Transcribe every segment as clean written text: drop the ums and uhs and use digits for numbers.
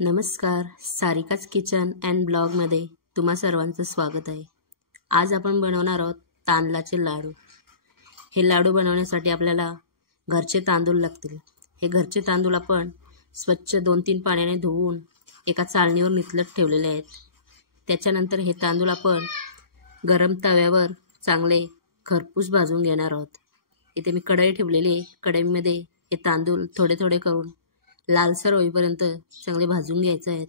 नमस्कार, सारिकाच kitchen and ब्लॉगमध्ये तुम्हा सर्वांचं स्वागत आहे। आज आपण बनवणार आहोत तांदळाचे लाडू। हे लाडू बनवण्यासाठी आपल्याला घरचे तांदूळ लागतील। हे घरचे तांदूळ आपण स्वच्छ 2-3 पाण्याने धुवून एका चाळणीवर निथळत ठेवलेले आहेत। त्याच्यानंतर हे तांदूळ आपण गरम तव्यावर चांगले खरपूस भाजून घेणार आहोत। इथे मी कढई ठेवलेली आहे। कढईमध्ये हे तांदूळ थोडे थोडे करून लालसर होईपर्यंत चांगले भाजून घ्यायचे आहेत।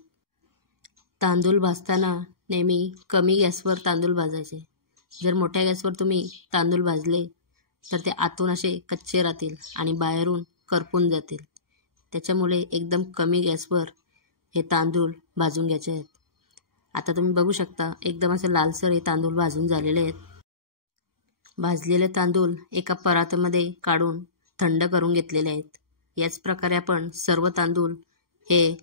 तांदूळ भाजताना नेहमी कमी गॅसवर तांदूळ भाजायचे। जर मोठ्या गॅसवर तुम्ही तांदूळ भाजले तर ते आतून असे कच्चे राहतील आणि बाहेरून करपून जातील। त्याच्यामुळे एकदम कमी गॅसवर हे तांदूळ भाजून घ्यायचे आहेत। आता तुम्ही बघू शकता एकदम असे लालसर हे तांदूळ भाजून झालेले आहेत। भाजलेले तांदूळ एका परातीमध्ये काढून थंड करून घेतलेले आहेत। याच प्रकारे आपण सर्व तांदूळ हे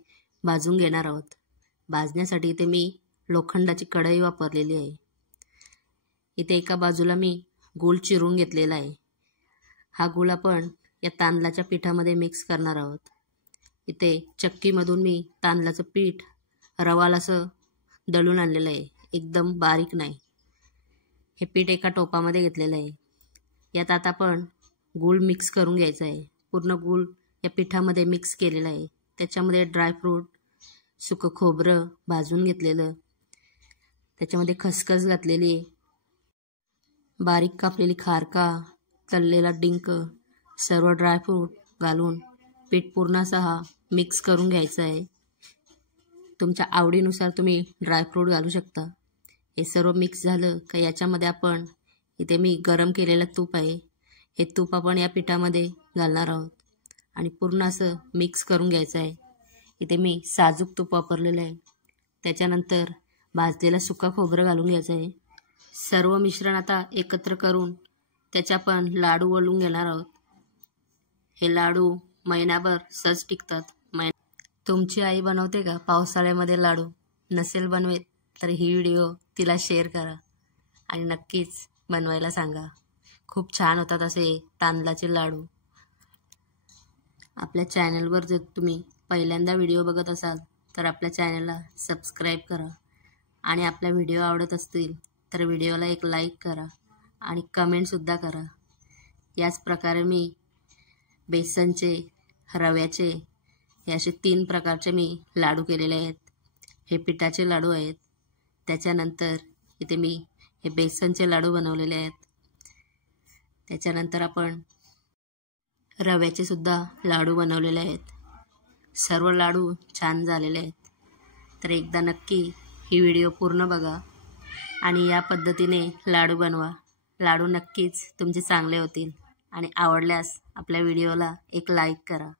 भाजून घेणार आहोत। भाजण्यासाठी इथे मी लोखंडाची कढई वापरलेली आहे। इथे एका बाजूला मी गूळ चिरून घेतलेला आहे। हा गूळ आपण या तांदळाच्या पिठामध्ये मिक्स करणार आहोत। इथे चक्कीमधून मी तांदळाचं पीठ रवाल असं दळून आणलेलं आहे, एकदम बारीक नाही। हे पीठ एका टोपामध्ये घेतलेलं आहे। यात आता आपण गूळ मिक्स करून घ्यायचा आहे। पूर्ण गूळ या पिठामध्ये मिक्स केलेला आहे। त्याच्यामध्ये ड्रायफ्रूट, सुकं खोबरं भाजून घेतलेलं, त्याच्यामध्ये खसखस घातलेली, बारीक कापलेली खारका, तळलेला डिंक, सर्व ड्रायफ्रूट घालून पीठ पूर्ण असं मिक्स करून घ्यायचं आहे। तुमच्या आवडीनुसार तुम्ही ड्रायफ्रूट घालू शकता। हे सर्व मिक्स झालं का याच्यामध्ये आपण इथे मी गरम केलेलं तूप आहे, हे तूप आपण या पिठामध्ये घालणार आहोत आणि पूर्ण असं मिक्स करून घ्यायचं आहे। इथे मी साजूक तूप वापरलेलं आहे। त्याच्यानंतर भाजलेलं सुका खोबरं घालून घ्यायचं आहे। सर्व मिश्रण आता एकत्र करून त्याचे आपण लाडू वळून घेणार आहोत। हे लाडू महिनाभर सहज टिकतात। तुमची आई बनवते का पावसाळ्यामध्ये लाडू? नसेल बनवेत तर ही व्हिडिओ तिला शेअर करा आणि नक्कीच बनवायला सांगा। खूप छान होतात असे तांदळाचे लाडू। आपल्या चॅनलवर जर तुम्ही पहिल्यांदा व्हिडिओ बघत असाल तर आपल्या चॅनलला सबस्क्राईब करा आणि आपला व्हिडिओ आवडत असतील तर व्हिडिओला एक लाईक करा आणि कमेंटसुद्धा करा। याच प्रकारे मी बेसनचे, रव्याचे हे असे 3 प्रकारचे मी लाडू केलेले आहेत। हे पिठाचे लाडू आहेत। त्याच्यानंतर इथे मी हे बेसनचे लाडू बनवलेले आहेत। त्याच्यानंतर आपण रव्याचे सुद्धा लाडू बनवलेले आहेत। सर्व लाडू छान झालेले आहेत। तर एकदा नक्की ही व्हिडिओ पूर्ण बघा आणि या पद्धतीने लाडू बनवा। लाडू नक्कीच तुमचे चांगले होतील आणि आवडल्यास आपल्या व्हिडिओला एक लाईक करा।